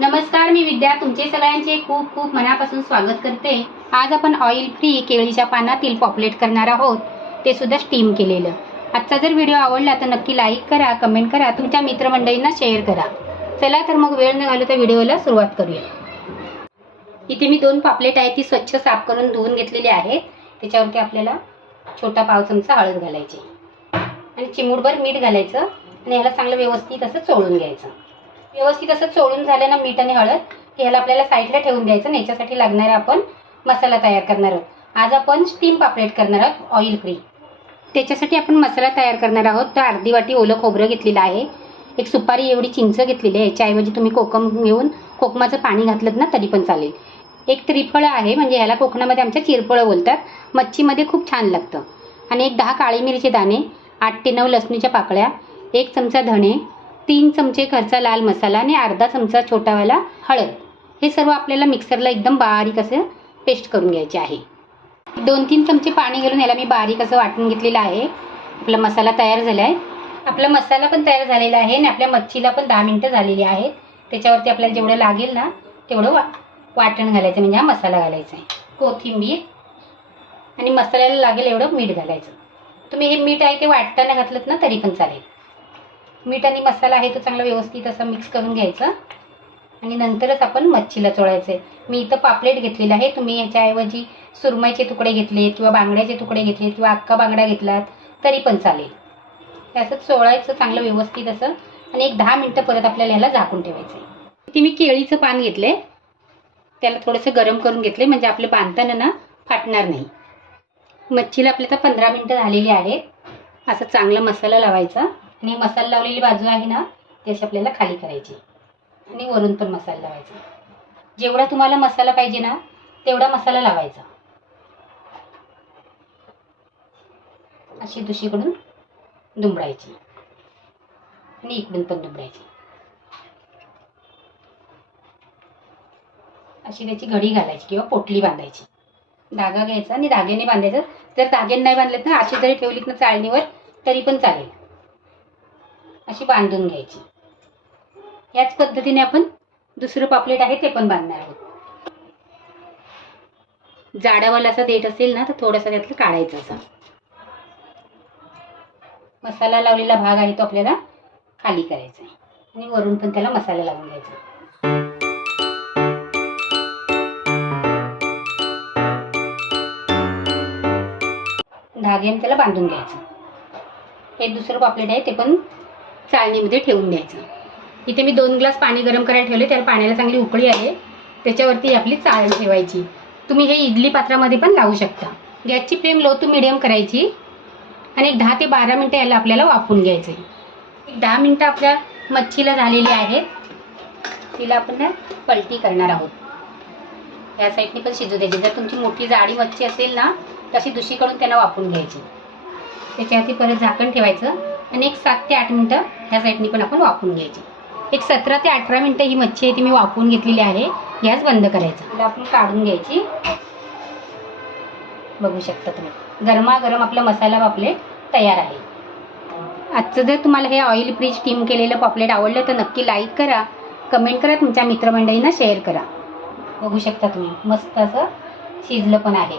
नमस्कार मी विद्या. तुमचे सगळ्यांचे खूप खूप मनापासून स्वागत करते. आज आपण ऑइल फ्री केळीच्या पानातील पॉपलेट करणार आहोत. ते सुद्धा स्टीम केलेलं. आजचा जर व्हिडिओ आवडला तर नक्की लाईक करा कमेंट करा. तुमच्या मित्रमंडळींना शेअर करा. चला तर मग वेळ न घालवता व्हिडिओला सुरुवात करूया. इथे मी दोन पापलेट आहेत ती स्वच्छ साफ करून धुवून घेतलेली आहे त्याच्यावरती आपल्याला छोटा पाव चमचा हळद घालायची. आणि चिमूटभर मीठ घालायचं. आणि ह्याला चांगलं व्यवस्थित असं चोळून घ्यायचं. व्यवस्थित असं चोळून झालं ना मीठ आणि हळद की ह्याला आपल्याला साईडला ठेवून द्यायचं याच्यासाठी लागणारा आपण मसाला तयार करणार आहोत. आज आपण स्टीम पापलेट करणार आहोत ऑइल फ्री त्याच्यासाठी आपण मसाला तयार करणार आहोत. तर अर्धी वाटी ओलं खोबरं घेतलेलं आहे. एक सुपारी एवढी चिंच घेतलेली आहे. याच्याऐवजी तुम्ही कोकम घेऊन कोकमाचं पाणी घातलं ना तरी पण चालेल. एक त्रिफळ आहे म्हणजे ह्याला कोकणामध्ये आमच्या चिरफळं बोलतात. मच्छीमध्ये खूप छान लागतं. आणि एक दहा काळी मिरीचे दाणे आठ ते नऊ लसणीच्या पाकळ्या एक चमचा धणे तीन चमचे घरचा लाल मसाला आणि अर्धा चमचा छोटावाला हळद. हे सर्व आपल्याला मिक्सरला एकदम बारीक असं पेस्ट करून घ्यायचे आहे. दोन तीन चमचे पाणी घालून याला मी बारीक असं वाटून घेतलेलं आहे. आपला मसाला तयार झाला आहे आपला मसाला पण तयार झालेला आहे आणि आपल्या मच्छीला पण दहा मिनटं झालेली आहेत. त्याच्यावरती आपल्याला जेवढं लागेल ना तेवढं वा वाटण घालायचं म्हणजे हा मसाला घालायचा आहे. कोथिंबीर आणि मसाल्याला लागेल एवढं मीठ घालायचं. तुम्ही हे मीठ आहे ते वाटताना घातलं ना तरी पण चालेल. मीठ आणि मसाला आहे तो चांगला व्यवस्थित असं मिक्स करून घ्यायचं. आणि नंतरच आपण मच्छीला चोळायचं आहे मी इथं पापलेट घेतलेलं आहे. तुम्ही याच्याऐवजी सुरमईचे तुकडे घेतले किंवा बांगड्याचे तुकडे घेतले किंवा अक्का बांगडा घेतलात तरी पण चालेल. असं चोळायचं चांगलं व्यवस्थित असं. आणि एक दहा मिनटं परत आपल्याला ह्याला झाकून ठेवायचं आहे इथे मी केळीचं पान घेतले त्याला थोडंसं गरम करून घेतले म्हणजे आपलं बांधताना ना फाटणार नाही. मच्छीला आपल्या तर पंधरा मिनटं झालेली आहेत. असं चांगला मसाला लावायचा. आणि मसाला लावलेली बाजू आहे ना ती अशी आपल्याला खाली करायची. आणि वरून पण मसाला लावायचा. जेवढा तुम्हाला मसाला पाहिजे ना तेवढा मसाला लावायचा. अशी दुसरीकडून दुमडायची. आणि इकडून पण दुमडायची. अशी त्याची घडी घालायची किंवा पोटली बांधायची. धागा घ्यायचा आणि धाग्याने बांधायचं. जर धाग्याने नाही बांधलेत ना अशी जरी ठेवलीत ना चाळणीवर तरी पण चालेल. अशी बांधून घ्यायची. याच पद्धतीने आपण दुसरं पापलेट आहे ते पण बांधणार आहोत. जाडावाला असा देठ असेल ना तर थोडासा त्यातलं काढायचं असा. मसाला लावलेला भाग आहे तो आपल्याला खाली करायचा आहे. आणि वरून पण त्याला मसाला लावून घ्यायचा धाग्याने त्याला बांधून घ्यायचं. हे दुसरं पापलेट आहे ते पण चाळणीमध्ये ठेवून द्यायचं. इथे मी दोन ग्लास पाणी गरम करायला ठेवले त्याला पाण्याला चांगली उकळी आहे त्याच्यावरती आपली चाळण ठेवायची. तुम्ही हे इडली पात्रामध्ये पण लावू शकता. गॅसची फ्लेम लो टू मिडियम करायची. आणि एक दहा ते बारा मिनटं याला आपल्याला वाफून घ्यायचं आहे एक दहा मिनटं आपल्या मच्छीला झालेली आहेत. तिला आपण पलटी करणार आहोत. या साईडने पण शिजू द्यायची. जर तुमची मोठी जाडी मच्छी असेल ना तशी दुसरीकडून त्याला वाफून घ्यायची. त्याच्यावरती परत झाकण ठेवायचं. आणि एक सात ते आठ मिनटं ह्या साईडनी पण आपण वाफवून घ्यायची. एक सतरा ते अठरा मिनटं ही मच्छी आहे ती मी वाफवून घेतलेली आहे. गॅस बंद करायचा. तिला आपण काढून घ्यायची. बघू शकता तुम्ही. गरमागरम आपला मसाला पापलेट तयार आहे. आजचं जर तुम्हाला हे ऑइल फ्री स्टीम केलेलं पापलेट आवडलं तर नक्की लाईक करा. कमेंट करा तुमच्या मित्रमंडळींना शेअर करा. बघू शकता तुम्ही. मस्त असं शिजलं पण आहे.